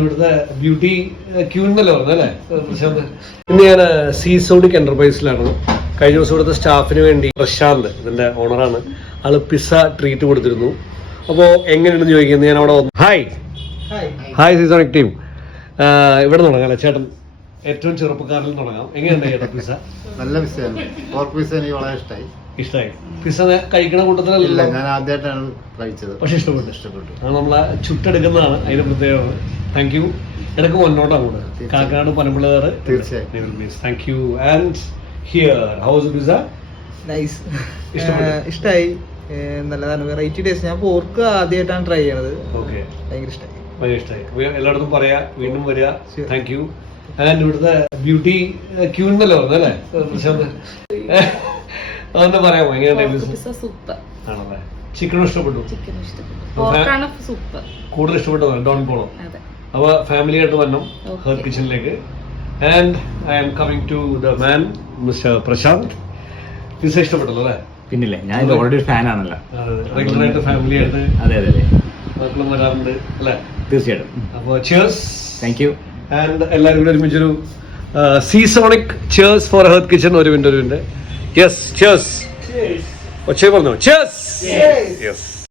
ഇവിടുത്തെ beauty queen എന്നല്ലേ പറഞ്ഞല്ലേ പ്രശാന്ത്? ഇന്ന് ഞാൻ സീസോണിക് എന്റർപ്രൈസിലാണ്. കഴിഞ്ഞ ദിവസം ഇവിടുത്തെ സ്റ്റാഫിന് വേണ്ടി പ്രശാന്ത് ഇതിന്റെ ഓണറാണ്, ആള് പിസ്സ ട്രീറ്റ് കൊടുത്തിരുന്നു. അപ്പോൾ എങ്ങനെയുണ്ടെന്ന് ചോദിക്കുന്നത് ഞാൻ അവിടെ വന്നു. Hi Seasonic team. ഇവിടെ തുടങ്ങാം അല്ലേ ചേട്ടൻ? ഏറ്റവും ചെറുപ്പക്കാരിൽ തുടങ്ങാം. എങ്ങനെയുണ്ട് ചേട്ടാ പിസ്സ? നല്ല പിസ്സയാണ്. പോർക്ക് പിസ്സ എനിക്ക് വളരെ ഇഷ്ടമായി. പിസ്സ കഴിക്കണ കൂട്ടത്തിലല്ല, ഞാൻ ആദ്യമായിട്ടാണ് കഴിച്ചത്, പക്ഷെ ഇഷ്ടപ്പെട്ടു. അത് നമ്മളെ ചുട്ടെടുക്കുന്നതാണ് അതിന്റെ പ്രത്യേകത. Thank you. ഇടയ്ക്ക് മുന്നോട്ടാണ് കൂടെ കാക്കനാട് പനമ്പിള്ളേർ. തീർച്ചയായും thank you. And here house pizza nice, ഇഷ്ടമായി. നല്ലതാണ്, വെറൈറ്റി ടേസ്റ്റ്. ഞാൻ പോർക്ക് ആദ്യമായിട്ടാണ് ട്രൈ ചെയ്യണത്. ഓക്കെ, ഭയങ്കര ഇഷ്ടമായി. എല്ലായിടത്തും പറയാ, വീണ്ടും വരിക. Thank you. ആൻഡ് ഇവിടുത്തെ ബ്യൂട്ടി ക്യൂൻ എന്നല്ലേ പറഞ്ഞല്ലേ പ്രശാന്ത്? അതൊന്ന് പറയാമോ എങ്ങനെയാണ്? സൂപ്പർ ആണല്ലേ? ചിക്കനും ഇഷ്ടപ്പെട്ടു, കൂടുതൽ ഇഷ്ടപ്പെട്ടതാണ് ഡോൺ പോളോ. അപ്പൊ ഫാമിലി ആയിട്ട് വരണം ഹെർത്ത് കിച്ചണിലേക്ക്. And I am coming to the man mister Prashanth. Pizza ഇഷ്ടപ്പെട്ടല്ലോ അല്ലേ? പിന്നില്ലേ, ഞാൻ ഓൾറെഡി ഒരു ഫാൻ ആണല്ലോ. റെഗുലർ ആയിട്ട് ഫാമിലി ആയിട്ട് അതെ മക്കളും വരാറുണ്ട് അല്ലേ? തീർച്ചയായിട്ടും. അപ്പോൾ ചിയേഴ്സ്. Thank you. ആൻഡ് എല്ലാവരും കൂടെ ഒരുമിച്ചൊരു Seasonic cheers for hearth kitchen. ഒരു മിനിറ്റ്. Yes, cheers. ഒച്ചേ പറഞ്ഞോ? ചിയേഴ്സ്. യെസ്.